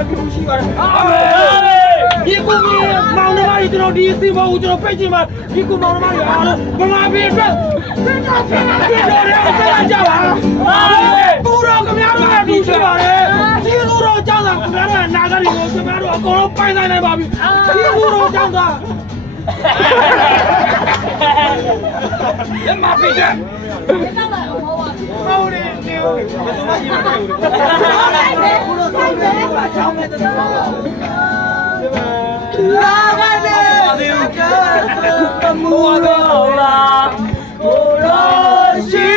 နဲ့ပြုရှိပါတယ်ဒီကုမီမောင်နှမတွေကျွန်တော်ဒီစီဘောကိုကျွန်တော်ဖိတ်ချင်ပါဒီကုမောင်နှမတွေအားလုံးဗမာပြည်အတွက်စင်တော်ဆင်းရဲတွေဆက်ကြပါပူတော်ခင်ဗျားတို့ကဒီရှိပါတယ်ဒီလူတော်ကြောင့်သာခင်ဗျားတို့နာဂရီကိုခင်ဗျားတို့အကုန်လုံးပိုင်နိုင်ပါပြီဒီလူတော်ကြောင့်သာရမပိတ်တယ်ဟုတ်တယ်ဒီဘယ်သူမှရင်မတွေ့ဘူးဘုလိုဆိုင်တယ်ဘာချောင်းမဲ့တဲ့တော့လာကနေကမူတော်လာကိုရောရှိ